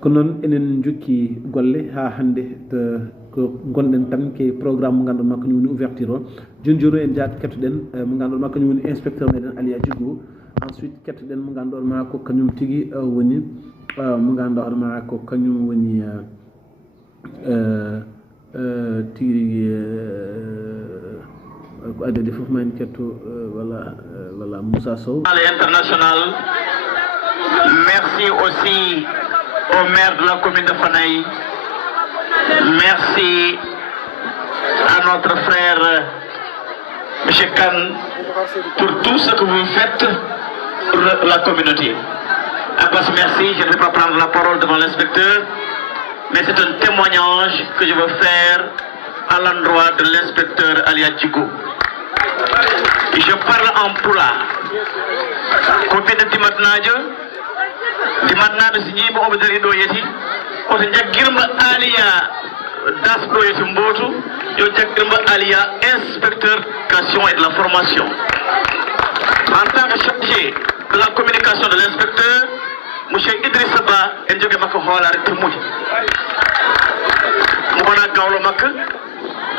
ko noon enen jokki golle ha hande ko gonɗen tan ke programme mo ganduɗa makko ni woni ouverture o joni en jaat kettoɗen mo ganduɗa makko ni woni inspecteur meɗen Aliya Djigo ensuite kettoɗen mo ganduɗa ma ko kañum tigui woni mo ganduɗa ma ko kañum woni tigui ko adede foof ma en ketto voilà Moussa Sow international. Merci aussi au maire de la commune de Fanaï. Merci à notre frère M. Khan pour tout ce que vous faites pour la communauté. Abbas, merci. Je ne vais pas prendre la parole devant l'inspecteur, mais c'est un témoignage que je veux faire à l'endroit de l'inspecteur Aliya Djigo. Je parle en poula. Combien de dimatnaɓe so ñiima omo dari ɗo yeeti oto jaggirmo Aliya das ɗo yeeti mbootu yo jaggirmo Aliya inspecteur communication et de la formation. En tant que chargé de la communication de l'inspecteur, M. Idrissa Ba en jogue makko hoolare timmude mo wona gawlo makko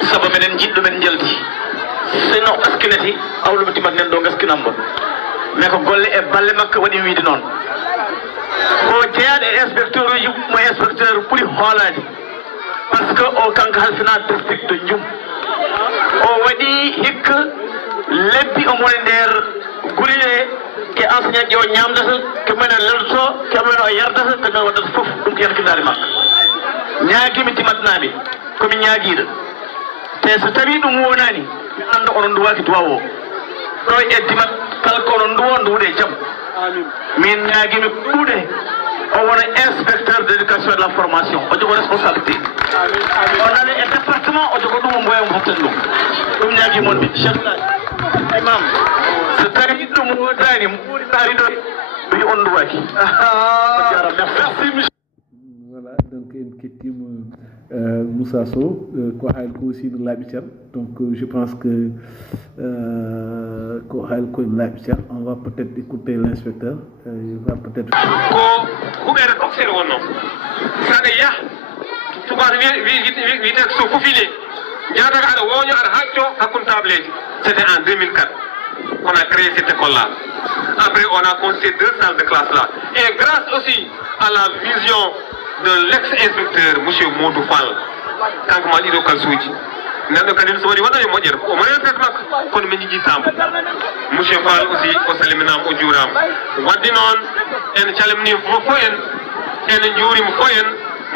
saabu minen jiɗɗo men jalti sino askinati awlumo timat nen ɗo gaskinambo mais ko golle e balle makko waɗi wiide noon ko jeyaɗo e inspecteur uji mo inspecteur ɓuuri hoolade par ce que o kanko halfina district de Ndioum o waɗi hikka lebbi omo woni nder guri ke enseignant o ñamdata ko minen lelto ko minen o yardata ko men waɗata fof ɗum ko yankinade makko ñaaguimi timatnaɓe komi ñaaguiɗo te so tawi ɗum wonani mi anda onon duwaki duwa o ɗo e dimat kala ko onon duwo nduwuɗe jaam min ñaaguimi ɗuuɗe o wona inspecteur d' éducation et de la formation o jogo responsabilité o nane e département o jogo ɗum o mboya mo hoftan ɗum ɗum ñaaguimon ɓe chef imam so tawi ɗum wodani mo ɓuuri ɗaari ɗo ɓi on duwaki merci. Voilà, donc en kettimo Moussa Sow ko hayl ko aussi no laaɓi cer donc je pense que ko hayl koye laaɓi cer on va peut-être écouter l'inspecteur il va peut-être ko huɓere coxeur wonno saɗa yah tubato wiyete so fofile jadaka aɗa woño aɗa hacco hakkude tableji c'était en 2004 on a créé cette école là après on a construit 2 salles de classe là et grâce aussi à la vision de l'ex-inspecteur monsieur Modou Fall kanko ma ɗiɗo kalsuji nanɗo kadim so waɗi waɗa e moƴƴere o mo retraite makko kono min jiɗi tambo monsieur Fall aussi o salminama o juurama wadde noon en calminima fofo en juurima fo en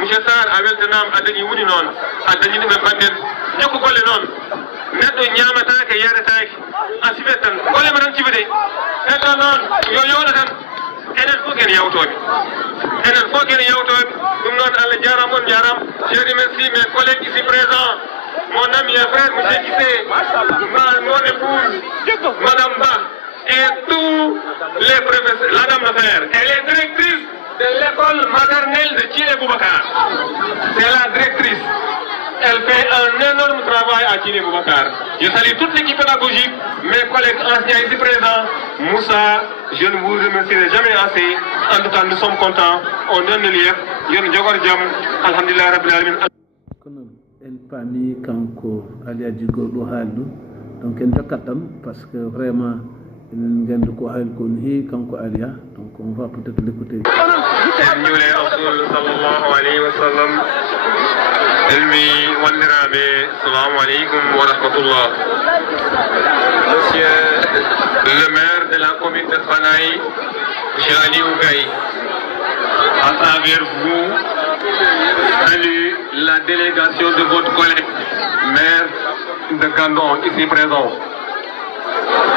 monsieur Sarr a weltanama a dañi wuɗi noon a dañi ɗum e baɗɗen jokko golle noon neɗɗo ñamatake yaretake a sifet tan golle ma tan cifude heddo noon yo yooɗo tan enen fof ken yawtoɓe enen fof ken yawtoɓe ɗum noon Allah jarama on jarama je remercie mes collègues ici présents mon ami et frère monsieur Guissé mon épouse madame Ba et tous les professeurs la dame de fer elle est directrice de l'école maternelle de Thierry Boubacar c'est la directrice. Elle fait un énorme travail à Thierry Boubacar. Je salue toute l'équipe pédagogique, mes collègues enseignants ici présents. Moussa, je ne vous remercierai jamais assez. En tout cas, nous sommes contents. On donne le lien. Yen jogor jam. Alhamdulillah rabbil alamin. Kono en pami kanko Aliya Djigo ɗo haaldu donc en jokkatam parce que vraiment enen gandi ko haali ko no heewi kanko Aliya donc on va peut-être l'écouter. En ñuule Rasul sallallahu alayhi wa sallam. Elmi wandiraɓe assalamu aleykum wa rahmatullah. Monsieur le maire de la commune de Fanaï, monsieur Aliou Gaye, à travers vous, salue la délégation de votre collègue maire de Gandon ici présent.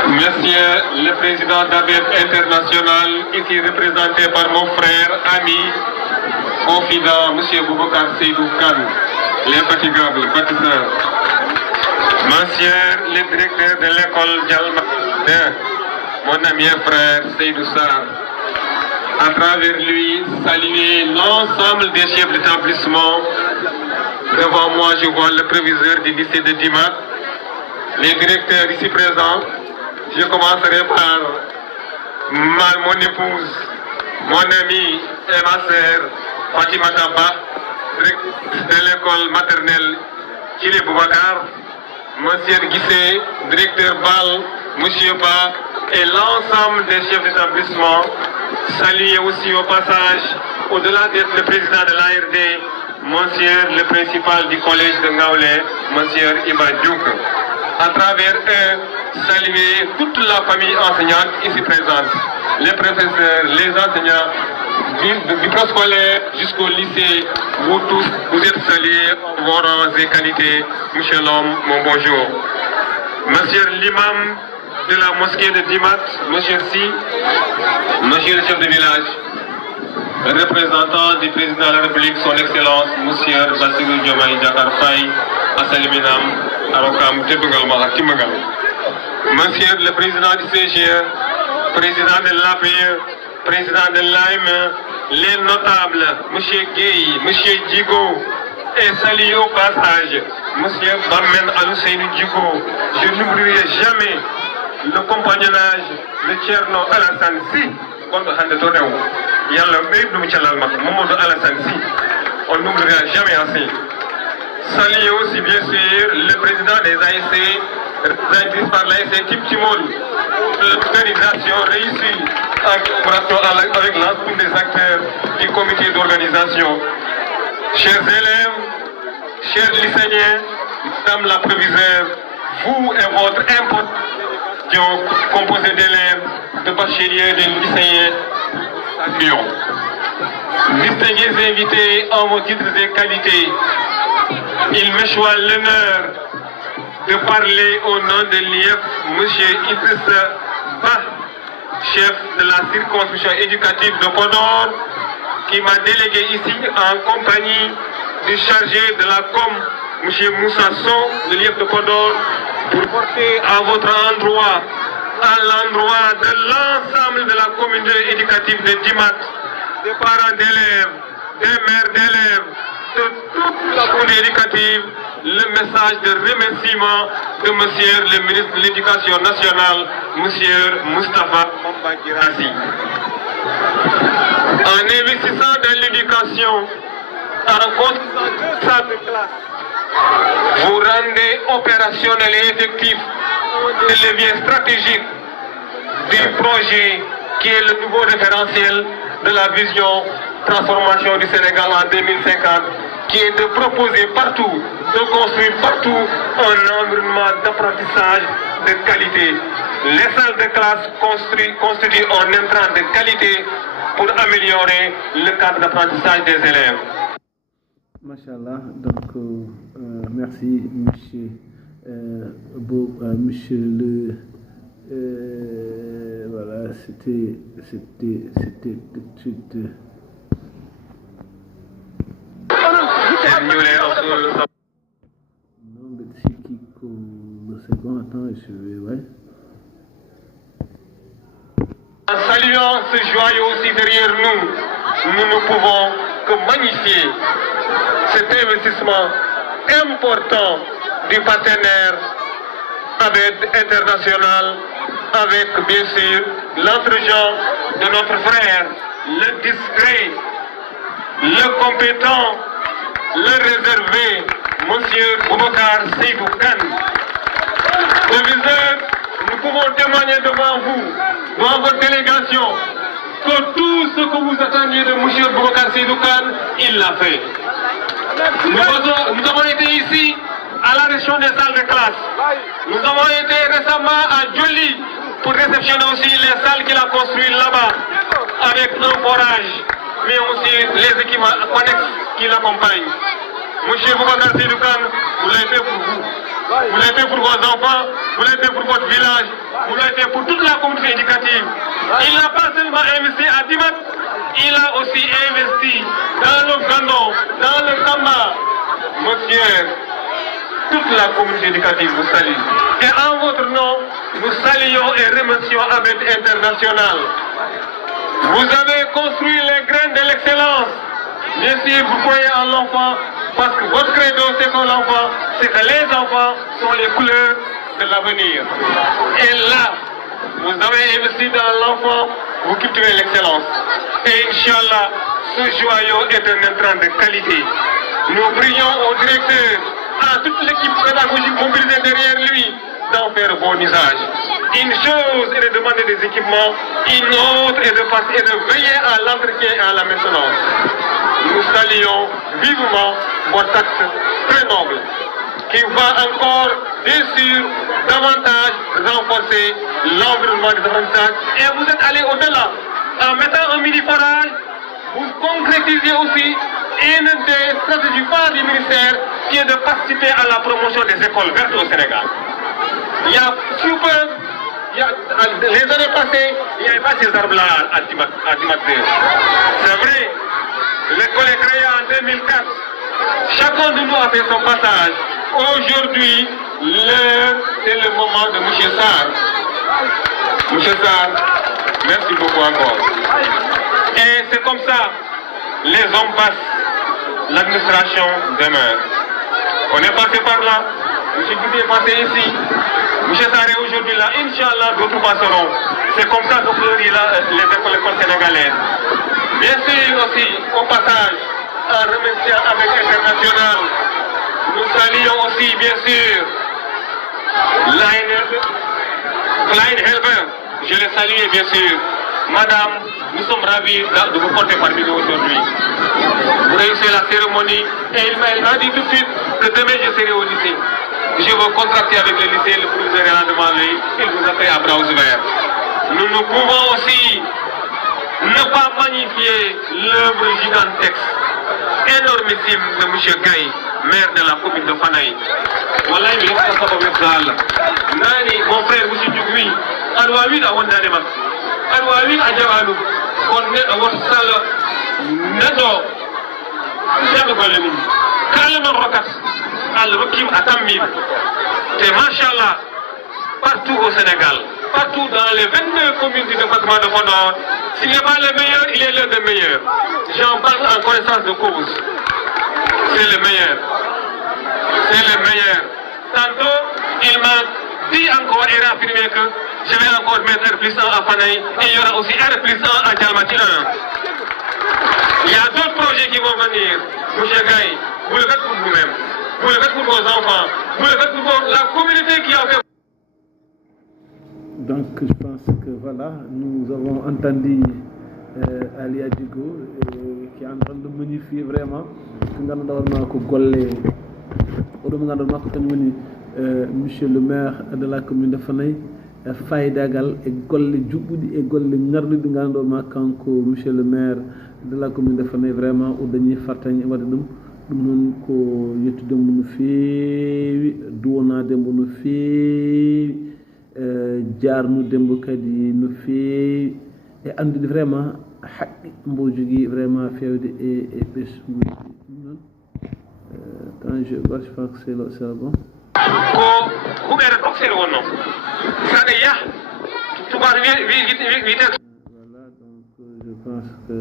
Monsieur le président d'ABF International, ici représenté par mon frère, ami, confident, monsieur Boubacar Seydou Khan, l'infatigable bâtisseur. Monsieur le directeur de l'école Djalma, mon ami et frère Seydou Sarr. À travers lui, saluer l'ensemble des chefs d'établissement. Devant moi, je vois le proviseur du lycée de Dimat, les directeurs ici présents. Je commencerai par mon épouse, mon amie et ma sœur, Fatima Taba, de l'école maternelle Chile Boubacar, Monsieur Guissé, directeur BAL, Monsieur Ba, et l'ensemble des chefs d'établissement. Saluer aussi au passage, au-delà d'être le président de l'ARD, Monsieur le principal du collège de Ngaoulé, Monsieur Iba Diouk. À travers eux, saluer toute la famille enseignante ici présente, les professeurs, les enseignants, du préscolaire jusqu'au lycée, vous tous, vous êtes salués, vos rangs et qualités. Monsieur l'homme, mon bonjour. Monsieur l'imam de la mosquée de Dimat, Monsieur Si, Monsieur le chef de village, le représentant du président de la République, son Excellence, Monsieur Bassirou Diomaye Diakhar Faye, Assaliminam, Arokam, Tebungal Mahatimagal. Monsieur le président du CGE, président de l'APE, président de l'AME, les notables, Monsieur Gueye, Monsieur Djigo, et saluer au passage, Monsieur Bamen Alousseinou Djigo. Je n'oublierai jamais le compagnonnage de Tcherno Alassane Si, contre Hande Tonew. Yalla Mérib Doumichalal Mak, Mamadou Alassane Si. On n'oubliera jamais assez. Saluer aussi bien sûr le président des ASC, représenté par l'ASC Tim Timol, l'organisation réussie en collaboration avec l'ensemble des acteurs du comité d'organisation. Chers élèves, chers lycéens, Madame la proviseure, vous et votre importation composée d'élèves, de bacheliers, de lycéens, Lyon. Distingués invités en vos titres et qualités, il me choisit l'honneur de parler au nom de l'IEF, M. Idrissa Ba, chef de la circonscription éducative de Podor, qui m'a délégué ici en compagnie du chargé de la com, M. Moussa Son, de l'IEF de Podor, pour porter à votre endroit, à l'endroit de l'ensemble de la communauté éducative de Dimat, des parents d'élèves, des mères d'élèves, de toute la communauté éducative, le message de remerciement de Monsieur le ministre de l'Éducation nationale, Monsieur Moustapha Mambagirassi. En investissant dans l'éducation, en construisant deux salles de classe, vous rendez opérationnel et effectif le levier stratégique du projet qui est le nouveau référentiel de la vision transformation du Sénégal en 2050, qui est de proposer partout, de construire partout un environnement d'apprentissage de qualité. Les salles de classe constituent un intrant de qualité pour améliorer le cadre d'apprentissage des élèves. Machallah, donc merci monsieur monsieur le voilà, c'était tout de suite. Non, mais c'est qui le second, attends, je vais, ouais. En saluant ce joyau aussi derrière nous, nous ne pouvons que magnifier cet investissement important du partenaire international avec bien sûr l'entregent de notre frère, le discret, le compétent, le réservé, Monsieur Boubacar Seydou Kane. Proviseur, nous pouvons témoigner devant vous, devant votre délégation, que tout ce que vous attendiez de M. Boubacar Seydou Kane, il l'a fait. Nous avons été ici à la réception des salles de classe. Nous avons été récemment à Djoli pour réceptionner aussi les salles qu'il a construites là-bas avec un forage, mais aussi les équipements connexes qui l'accompagnent. Monsieur Boubacar Seydou Kane, vous l'avez fait pour vous. Vous l'avez fait pour vos enfants, vous l'avez fait pour votre village, vous l'avez fait pour toute la communauté éducative. Il n'a pas seulement investi à Dimat, il a aussi investi dans le Gandon, dans le Kamba. Monsieur, toute la communauté éducative vous salue. Et en votre nom, nous saluons et remercions Ahmed International. Vous avez construit les graines de l'excellence. Bien sûr, vous croyez en l'enfant, parce que votre credo, c'est que l'enfant, c'est que les enfants sont les couleurs de l'avenir. Et là, vous avez investi dans l'enfant, vous cultivez l'excellence. Et Inch'Allah, ce joyau est un intrant de qualité. Nous prions au directeur, à toute l'équipe pédagogique mobilisée derrière lui, d'en faire bon usage. Une chose est de demander des équipements, une autre est de veiller à l'entretien et à la maintenance. Nous saluons vivement votre acte très noble, qui va encore, bien sûr, davantage renforcer l'environnement des apprentissages. Et vous êtes allé au-delà. En mettant un mini-forage, vous concrétisez aussi une des stratégies phares du ministère qui est de participer à la promotion des écoles vertes au Sénégal. Il y a les années passées, il n'y avait pas ces arbres-là à Dimateur. C'est vrai, l'école est créée en 2004. Chacun de nous a fait son passage. Aujourd'hui, c'est le moment de M. Sarr. M. Sarr, merci beaucoup encore. Et c'est comme ça, les hommes passent, l'administration demeure. On est passé par là, M. Guité est passé ici, M. Sarr est aujourd'hui là, Inch'Allah, d'autres passeront. C'est comme ça que fleurit les écoles sénégalaises. Bien sûr aussi, au passage, en remerciant avec International, nous saluons aussi, bien sûr, Klein Helber, je le salue bien sûr. Madame, nous sommes ravis de vous porter parmi nous aujourd'hui. Vous réussissez la cérémonie et elle m'a dit tout de suite que demain je serai au lycée. Je veux contracter avec le lycée, le professeur a demandé, il vous a fait à bras ouverts. Nous ne pouvons aussi ne pas magnifier l'œuvre gigantesque, énormissime de M. Gaye, maire de la commune de Fanaï. Wallahi, il mon frère M. Djougui, Alwawi a Wandanema, Alwawi a Jawanou, on est à votre salle, Nado, Jabbalemi, Kalaman Rokas, Al-Rukim Atamid, et Machallah, partout au Sénégal, partout dans les 22 communes du département de Fondor, s'il n'est pas le meilleur, il est l'un des meilleurs. J'en parle en connaissance de cause. C'est le meilleur. C'est le meilleur. Tantôt, il m'a dit encore et réaffirmé que je vais encore mettre R+1 à Fanaï et il y aura aussi R+1 à Djalmati 1. Il y a d'autres projets qui vont venir. Monsieur Gaye, vous le faites pour vous-même. Vous le faites pour vos enfants. Vous le faites pour la communauté qui a fait. Donc je pense que voilà, nous avons entendu Alia Djigo qui est en train de magnifier vraiment monsieur le maire de la commune de Fanaï faydagal e golle juɓɓuɗi e golle ngarduɗi ganduɗoma kanko monsieur le maire de la commune de Fanaï vraiment o dañi fartagne e waɗa ɗum noon ko yettudemo no feewi duwonademo no feewi jarnudemo kadi no feewi e andude vraiment haqqi mbo jogui vraiment fewde e ɓesguji ɗum noon quand je pense que c'est bon ko huɓere coxel wonno saɗa yah tubato wiite voilà donc je pense que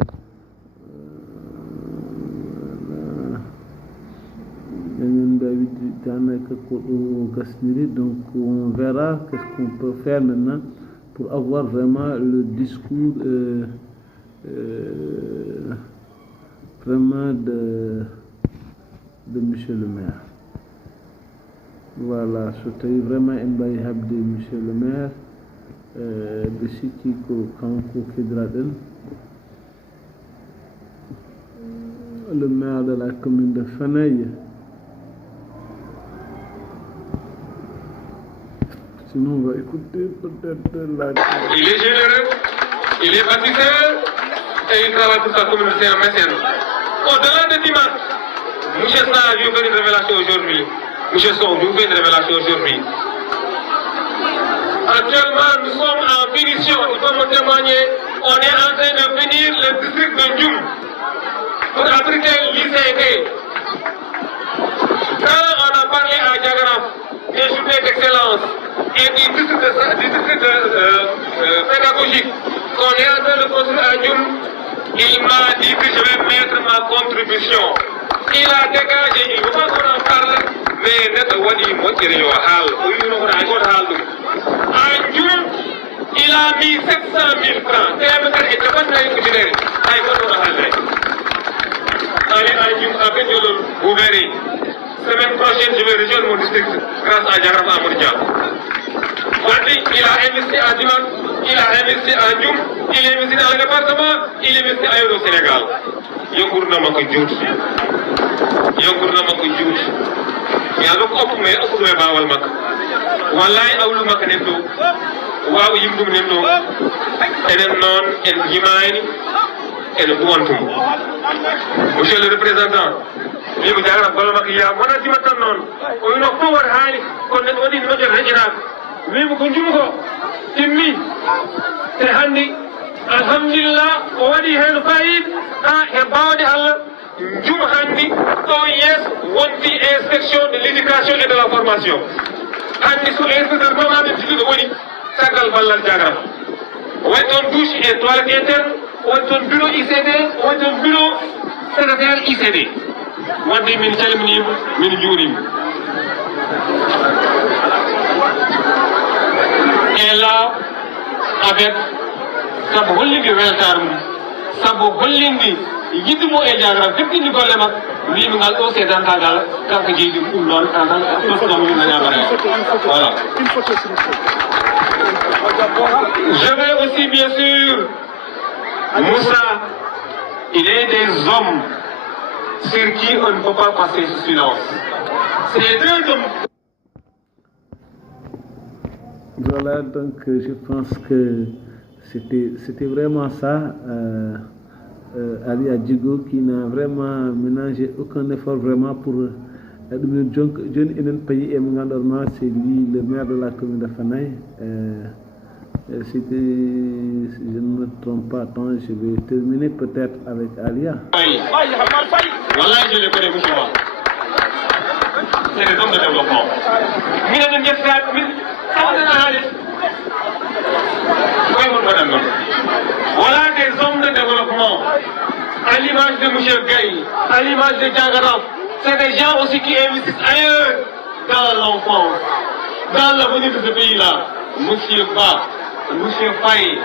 donc on verra qu'est-ce qu'on peut faire maintenant pour avoir vraiment le discours vraiment de monsieur le maire. Voilà, c'était vraiment un bail de monsieur le maire de Sikiko Kanko Kedraden, le maire de la commune de Fanaï. Sinon, on va écouter peut-être la... Il est généreux, il est bâtisseur et il travaille pour sa communauté en mécène. Au-delà de dimanche, M. Sarr lui fait une révélation aujourd'hui. M. Son lui fait une révélation aujourd'hui. Actuellement, nous sommes en finition, il faut me témoigner. On est en train de finir le district de Ndioum pour abriter l'ICT. Quand on a parlé à Diagraf des journées d'excellence et du district pédagogique qu'on est en train de construire à Ndioum, il m'a dit que je vais mettre ma contribution. Il a dégagé, il ne veut pas qu'on en parle, mais net wadi moitié yo hal, à Ndioum, il a mis 700 000 francs. à Bédiolone, vous verrez. Semaine prochaine, je vais rejoindre mon district grâce à Diagraf Amourdia. Il a investi à Diman, il a investi à Djoum, il a investi dans le département, il a investi ailleurs au Sénégal. Yongour n'a pas de Yongour n'a pas de mais alors, on peut bawal mak. Wallahi awlu mak nendo. Waaw yimdum nendo. Enen non en jimaani en buwantum. Monsieur le représentant, mi mo jara bala mak ya mona jimatan non. O ino ko war haali kon nen woni no jor hejira. Mi mo ko njum ko timmi. Te handi alhamdulillah o wadi hen fayid e bawde Allah. Njum handi OIS wonti inspection de l'éducation et de la formation. Handi sous inspecteur moment de jidu woni sagal ballal Diagraf. Wonton douche et toilette interne, wonton bureau ICD, wonton bureau secrétaire ICD. Wonde min calmini min juurim. Et là avec sabu hollinde weltar mum, sabu hollinde yiddumo e Diagraf deppini golle makko mbimi ngal ɗo seedantagal kanko jeydi ɗum noon en tant que postudam min nañamare voilà. Je vais aussi bien sûr Moussa, il est des hommes sur qui on ne peut pas passer sous silence. C'est deux hommes. Voilà, donc je pense que c'était vraiment ça. Ali Adjigo qui n'a vraiment ménagé aucun effort vraiment pour jeune enen pays et normalement c'est lui le maire de la commune de Fanaye. C'était, si je ne me trompe pas, attends, je vais terminer peut-être avec Alia. Voilà, je le connais, monsieur. C'est des hommes de développement. Voilà des hommes de développement. À l'image de M. Gaye, à l'image de Diagraf, c'est des gens aussi qui investissent ailleurs dans l'enfance, dans l'avenir de ce pays-là. Monsieur Ba, Monsieur Faye,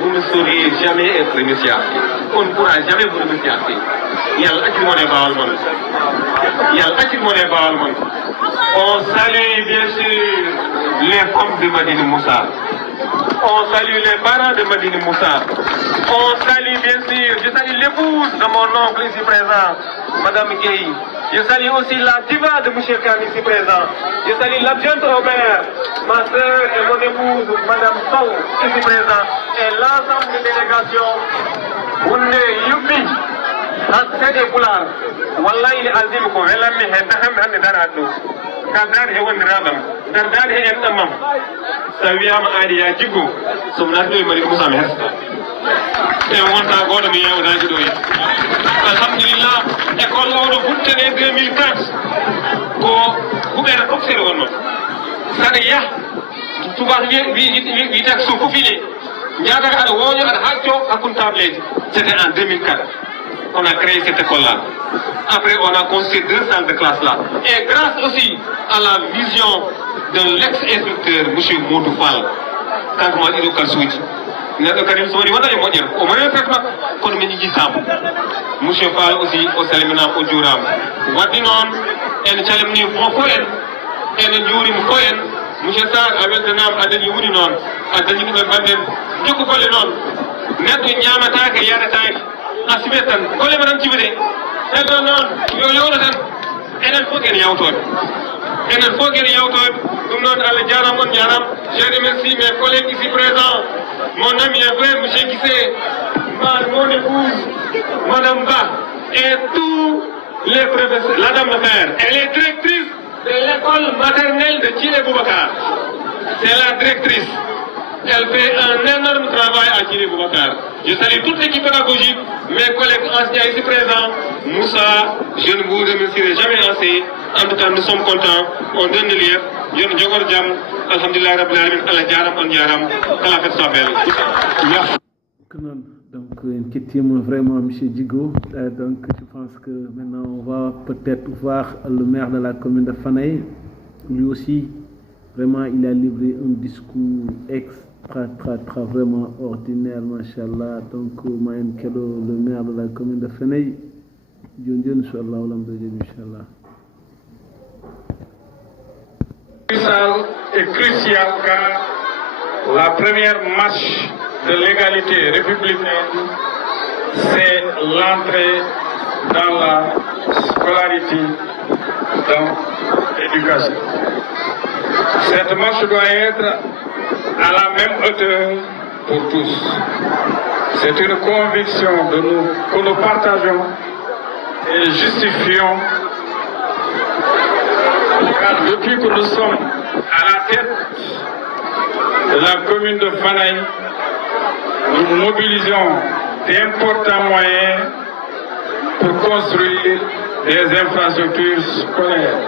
vous ne saurez jamais être remercié. On ne pourra jamais vous remercier. Il y a on salue bien sûr les femmes de Madine Moussa. On salue les parents de Madine Moussa. On salue bien sûr, je salue l'épouse de mon oncle ici présent, Madame Gueye. Je salue aussi la diva de M. Khan ici présent. Je salue l'adjointe au maire, ma soeur et mon épouse, Madame Sow, ici présent. Et l'ensemble des délégations. Vous ne yubi, c'est des poulards. Wallah il est azim ko velami hen taham hande darado. Kadar he won rabam. Dardar he en tamam. Sawiyam ali ya jigo. Sumna do mari Musa me hasta. E wonta goto mi yewdaji do yi. Alhamdulillah école o do futtene 2004 ko hubera coxere wonno. Sada ya tuba wi tak so ko fili. Ndiaga ada woño ada haccio hakun tablette. C'était en 2004. On a créé cette école-là. Après, on a construit 2 salles de classe-là. Et grâce aussi à la vision de l'ex-inspecteur, M. Moudou Fall, quand on a dit au Kalsouich, M. Fall aussi au Salimina au Djouram. Wadinon, en Chalimni Mokoyen, en Djourim Koyen, M. Sar avec le nom Adani Woodinon, Adani Banden, Djokou Kolenon, Neto Nyamata, Yarata. Asibetan, kole madame Tibede, et non, yo tan, enen fof en yawtode. Enen fof en yawtode, dum non Allah jaram on jaram. Je remercie mes collègues ici présents, mon ami et frère, M. Guissé, mon épouse, Madame Ba, et tous les professeurs, la dame de fer. Elle est directrice de l'école maternelle de Thierry Boubacar. C'est la directrice. Elle fait un énorme travail à Thierry Boubacar. Je salue toute l'équipe pédagogique, mes collègues enseignants ici présents. Moussa, je ne vous remercierai jamais assez. En tout cas, nous sommes contents. On donne le lien. Je ne jogor jam. Alhamdulillah, Rabbil Alamin, Allah jaram, on jaram. Que la fête soit belle. Merci. Donc, une question vraiment, M. Djigo. Donc, je pense que maintenant, on va peut-être voir le maire de la commune de Fanaye. Lui aussi, vraiment, il a livré un discours très vraiment ordinaire, machallah. Donc, Maïn Kedo, le maire de la commune de Fanaye, est crucial car la première marche de l'égalité républicaine, c'est l'entrée dans la scolarité, dans l'éducation. Cette marche doit être à la même hauteur pour tous. C'est une conviction que nous partageons et justifions, car depuis que nous sommes à la tête de la commune de Fanaï, nous mobilisons d'importants moyens pour construire des infrastructures scolaires.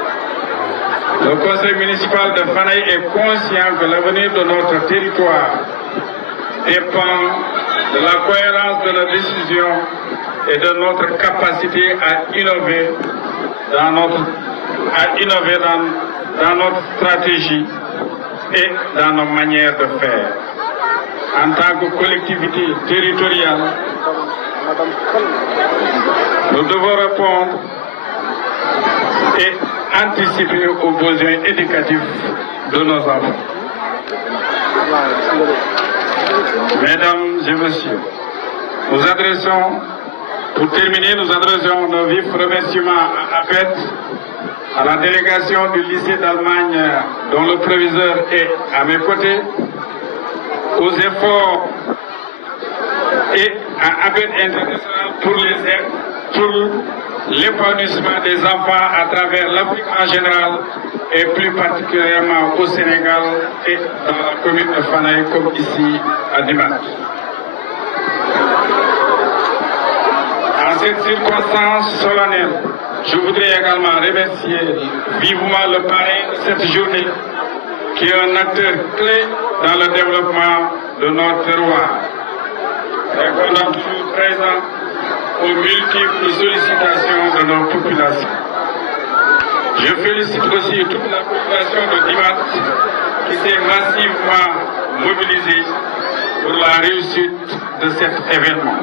Le conseil municipal de Fanaï est conscient que l'avenir de notre territoire dépend de la cohérence de nos décisions et de notre capacité à innover dans notre stratégie et dans nos manières de faire. En tant que collectivité territoriale, nous devons répondre et anticiper aux besoins éducatifs de nos enfants. Mesdames et messieurs, pour terminer, nous adressons nos vifs remerciements à APET, à la délégation du lycée d'Allemagne dont le proviseur est à mes côtés, aux efforts et à APET International pour l'épanouissement des enfants à travers l'Afrique en général et plus particulièrement au Sénégal et dans la commune de Fanaï comme ici à Dimat. En cette circonstance solennelle, je voudrais également remercier vivement le parrain de cette journée qui est un acteur clé dans le développement de notre terroir. Répondant toujours présent aux multiples sollicitations de nos populations. Je félicite aussi toute la population de Dimat qui s'est massivement mobilisée pour la réussite de cet événement.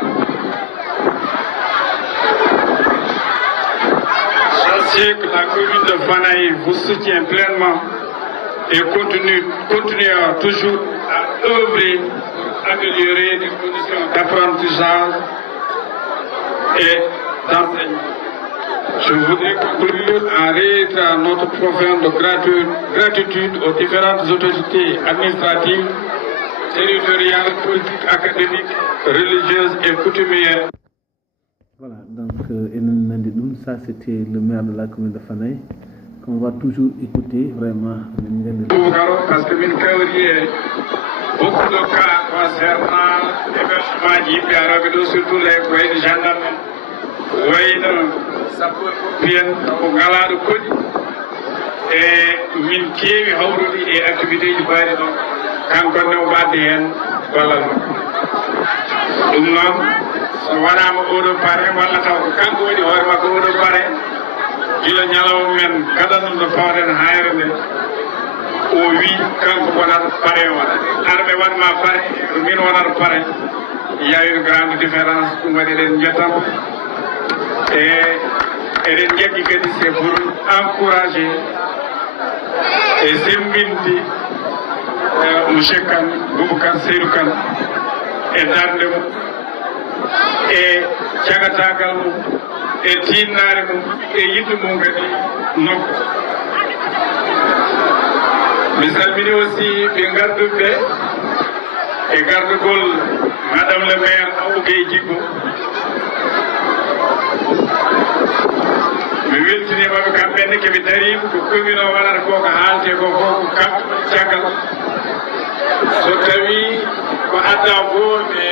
Sachez que la commune de Fanaï vous soutient pleinement et continuera toujours à œuvrer pour améliorer les conditions d'apprentissage et d'enseignement. Je voudrais conclure en réitérant notre profonde gratitude aux différentes autorités administratives, territoriales, politiques, académiques, religieuses et coutumières. Voilà, donc ça c'était le maire de la commune de Fanaï qu'on va toujours écouter vraiment. Parce que beaucoup de cas concernant l'hébergement d'Ipiarabido, surtout les gendarmes, au Galado Kodi, et Milkier, Haurudi et activités du Bari, quand on est au Badien, voilà. So waɗama oɗo pare walla taw ko kanko waɗi hoore makko oɗo pare gila ñalawma men gaɗanɗumɗo pawɗen hayre nde o wi kanko wonata pare waɗa arɓe waɗma pare min wonata pare il y a une grande différence ɗum waɗi eɗen jettamo e eɗen jaggi kadi c'est pour encourager e sembinde monsieur Kane Boubacar Seydou Kane e darde mum e cagatagal mum e tinnare mum e yidde mum kadi nokku mi salmini aussi ɓe garduɓe e gardugol madame le maire Awa Gueye Djiggo mi weltinimaɓe kamɓenne keɓe darima ko commune o waɗata ko ko haalte ko fof ko kamɓe woni caggal so tawi ko adda fof ɓe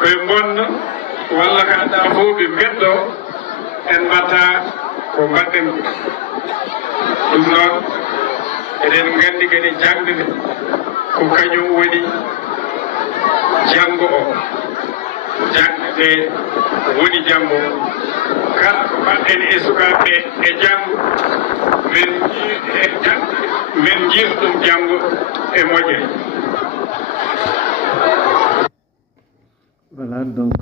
koye bonna walla ko adda fof ɓe beddo en mbatta ko mbaɗɗen ɗum noon eɗen gandi kadi jangde ko kañum woni janngo o jangde woni janngo kala ko mbaɗɗen e sukaɓe e janngo min jiiɗo ɗum janngo e moƴƴere. Voilà, donc,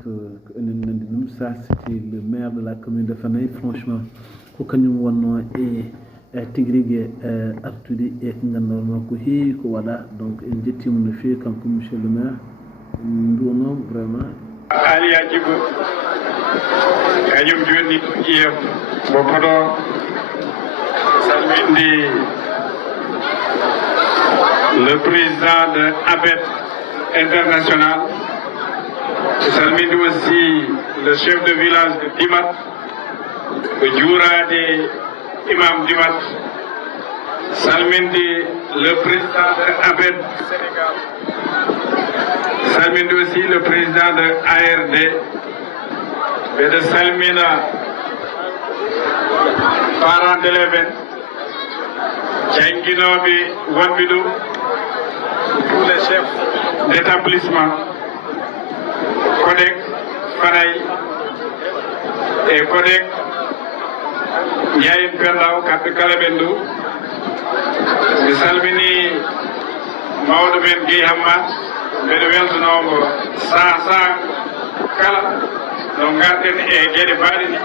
ça c'était le maire de la commune de Fanaï. Franchement, Kokanyum et Tigrigé Artudi et Nganor Kohi, Kowada, donc, une jetim le fait comme monsieur le maire. Nous, vraiment. Ali Adjibou, Kanyum Duni, Bokodo, Salmindi, le président de ABET International. Salmindi aussi le chef de village de Dimat, le Djoura de Imam Dimat. Salmindi le président de ABET Sénégal. Salmindi aussi le président de ARD. Et de Salmina, parents d'élèves, Djanginobi Wanbidou, tous les chefs d'établissement, Kodek, Fanaï et Kodek, Yaïn Pendao, Kapikale Bendou, de Salmini, Maodo Ben Guihama, Benevel Nombo, Sa, Kala, donc garden e gueɗe mbaɗe ni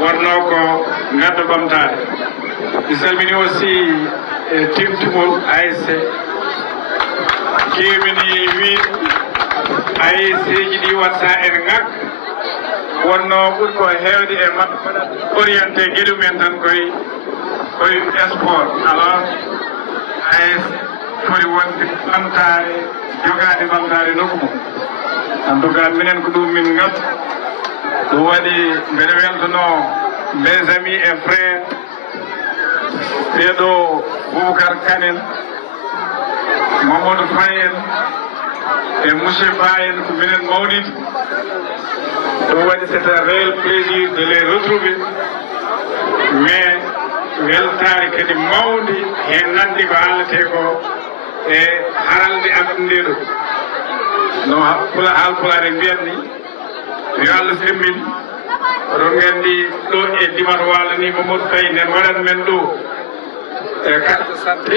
wonno ko gaddo ɓamtade mi salmini aussi timtimol ASC kewini wiide ASC ji ɗi watta en gak wonno ɓuuri ko hewde e mabɓe orienté gueɗe mumen tan koye sport alors ASC foti wonde ɓamtare jogade ɓamtare nokku mum en tout cas minen ko ɗum min gabta ɗum waɗi mbeɗa weltono mes amis et frères ɓeɗo Boubacar Kane en Mamadou Faye en et monsieur Ba en ko minen mawɗiti ɗum waɗi c'est un réel plaisir de les retrouver mais weltare kadi mawdi hen nandi ko haalate ko e haralde amen nde ɗo no haalpulare mbiyan ni yo Allah sembini oɗon gandi ɗo e Dimat Walo ni Mamadou Faye nen waɗat men ɗo e carte de santé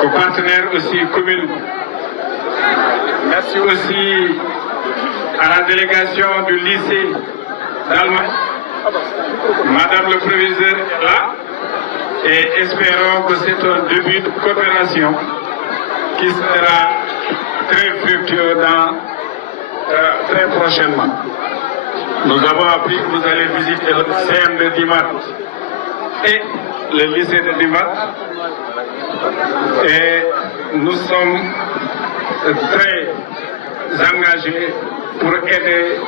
ko partenaire aussi commune. Merci aussi à la délégation du lycée d'Allemagne. Madame le proviseur est là et espérons que c'est un début de coopération qui sera très fructueux très prochainement. Nous avons appris que vous allez visiter le CM de Dimat et le lycée de Dimat et nous sommes très engagés pour aider,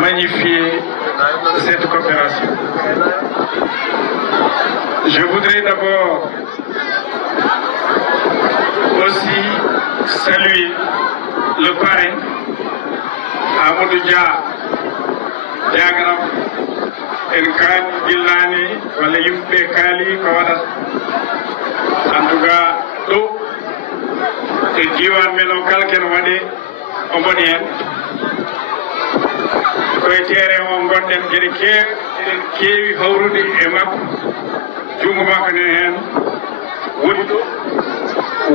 magnifier cette coopération. Je voudrais d'abord aussi saluer le parrain Amadou Dia Diagram en kaali gillani walla yimɓe kaali ko waɗata en tout cas ɗo e diwan men o kala ken waɗe o boni hen koye terrain o gonɗen gueɗe eɗen keewi hawrude e makko jungo makko nen hen woni ɗo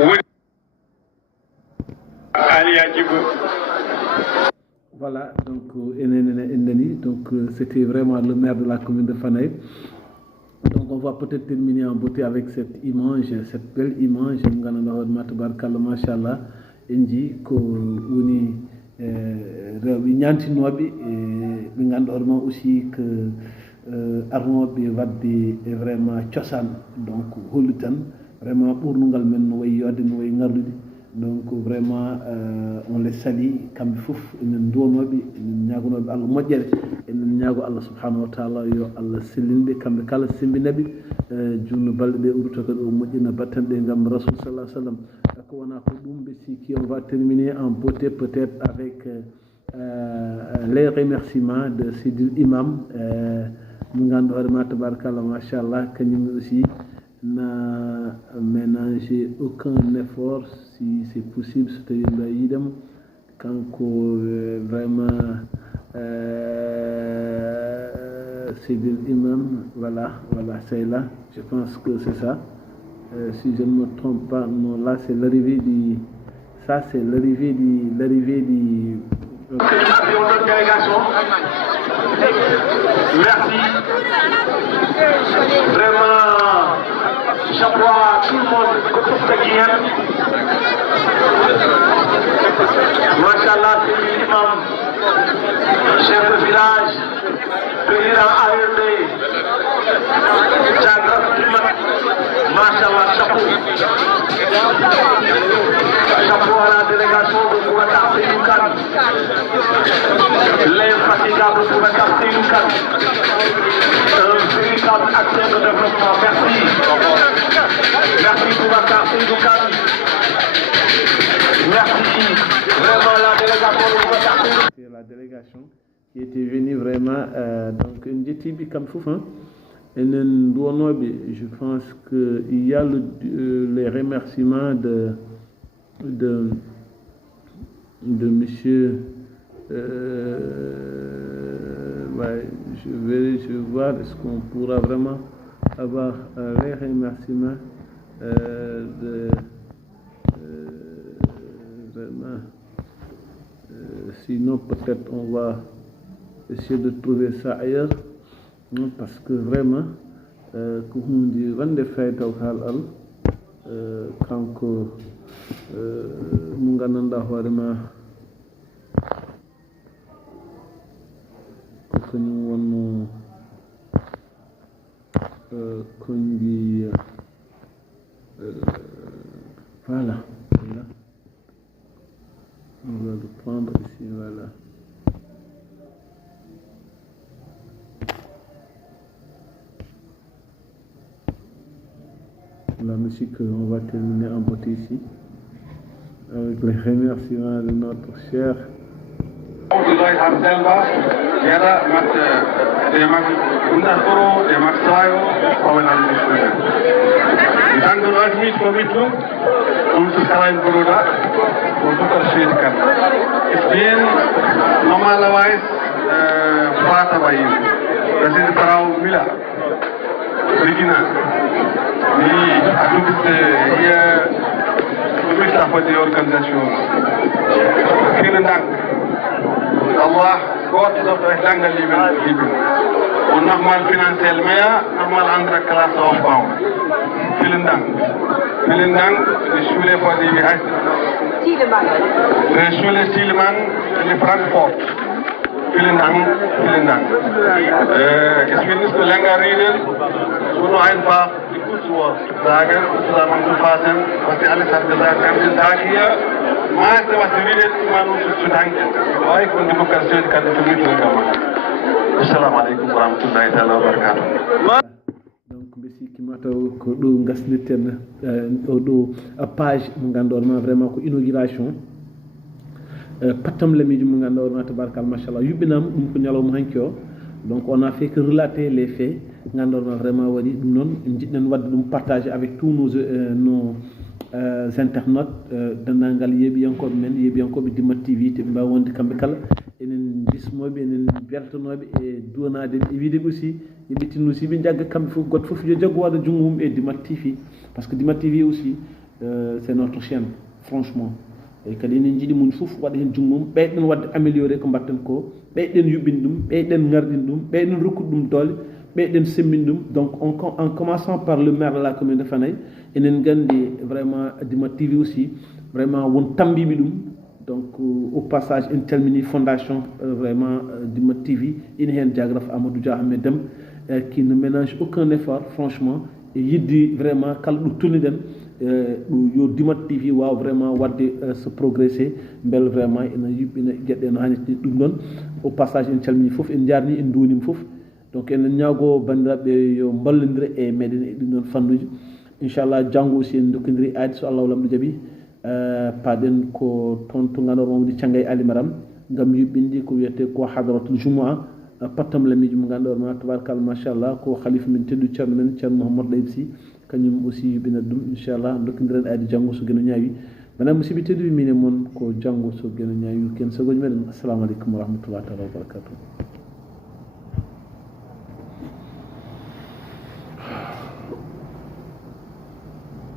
woni Ali Adjibou. Voilà, donc donc c'était vraiment le maire de la commune de Fanaï. Donc on va peut-être terminer en beauté avec cette image, cette belle image. Machallah, Inji ko woni rewi ñantinoɓe ɓe ganduɗa aussi que arnoɓe wadde vraiment cosaan donc holli tan vraiment ɓurnugal men no wayi yodde no wayi ngardude. Donc vraiment on les salue kamɓe fof enen duwanoɓe enen ñagonoɓe Allah moƴƴere enen ñaago Allah subhanahu wa taala yo Allah sellinɓe kamɓe kala sembinaɓe junno balɗe ɗe uruto kadi o moƴƴina battanɗe gam rasul sallah sallam ko wona ko ɗum ɓe sikki on va terminer en beauté peut-être avec les remerciements de Sidil Imam mo ganduɗa hoorema tabarakallah machallah kañum aussi n'a ménagé aucun effort si c'est possible c'est-à-dire idem quand vraiment c'est de l'imam voilà c'est là je pense que c'est ça si je ne me trompe pas non là c'est l'arrivée du ça c'est l'arrivée du délégation. Merci. Vraiment, chapeau à tout le monde qui est Machallah, c'est l'imam, chef de village, président ARD, Diagraphe Climat, Machallah, chapeau. Chapeau à la délégation de Boubacar Seydou Kane, l'infatigable Boubacar Seydou Kane, un véritable acteur de développement. Merci. Merci Boubacar Seydou Kane. Merci vraiment la délégation de Boubacar Seydou Kane. C'est la délégation qui était venue vraiment, donc une JTB comme Foufin. Et je pense qu'il y a les remerciements de monsieur. Ouais, je vais voir est-ce qu'on pourra vraiment avoir les remerciements vraiment. Sinon, peut-être on va essayer de trouver ça ailleurs. Non, parce que vraiment, comme on dit, on a fait quand Mungananda vraiment que nous voilà, on va le prendre ici, voilà. La musique, on va terminer en beauté ici avec les remerciements de notre cher. di organisation kila ndak Allah goto do langal libi on normal financiel maya normal andra classe on baw kila ndak di shule for di hay Tieleman di Frankfurt kila ndak es will nicht länger reden nur einfach sagen, zusammenzufassen, was Sie alles hat gesagt, ganzen Tag hier. Meiste, was Sie redet, immer nur zu danken. Euch und die Vocation kann ich für mich gemacht. Assalamu alaikum wa rahmatullahi wa barakatuh. Donc, merci Kimata ko do ngasniten do page mo gandorma vraiment ko inauguration patam lamiji mo gandorma tabarakal machallah yubinam dum ko nyalom hankyo. Donc on a fait que relater les faits ngandorma vraiment wadi dum non jidden wadde dum partager avec tous nos internautes dandangal yebiyankobe men yebiyankobe Dima TV te mba wonde kambe kala enen bismobe enen bertonobe e donade e wiide aussi yebitinu si be jagga kambe fof got fof yo jaggo wada jungum e Dima TV parce que Dima TV aussi c'est notre chaîne franchement e kadi enen jidi mun fof wada hen jungum beyden wadde améliorer ko batten ko beyden yubin dum beyden ngardin dum beyden rokkudum dole beyden semmin dum. Donc en commençant par le maire de la commune de Fanay enen gandi vraiment Dima TV aussi vraiment won tambibi dum. Donc au passage une termini fondation vraiment Dima TV in hen diagraphe Amadou Dia Ahmed Dem qui ne ménage aucun effort franchement et yiddi vraiment kala du tuniden yo Dima TV waaw vraiment wadde se progresser bel vraiment ina yibina gedde no haniti dum non. Au passage en calmini fof en jarni en dunim fof. Donc en ñaago bandirabe yo ballindire e meden e dum non fannuji inshallah jango aussi en dokindiri aadi so Allah lamdo jabi paden ko tonto ngano woni ciangay ali maram ngam yubindi ko wiete ko hadratul jumu'a patam lamiji mo gandorma tabarakal machallah ko khalifa min teddu cerno men cerno Mohammed Daibsi kanyum aussi yubina dum inshallah dokindiren aadi jango so gëna ñaawi manam musibi teddu mi ne mon ko jango so gëna ñaawi ken so goñ meden assalamu alaykum wa rahmatullahi wa barakatuh.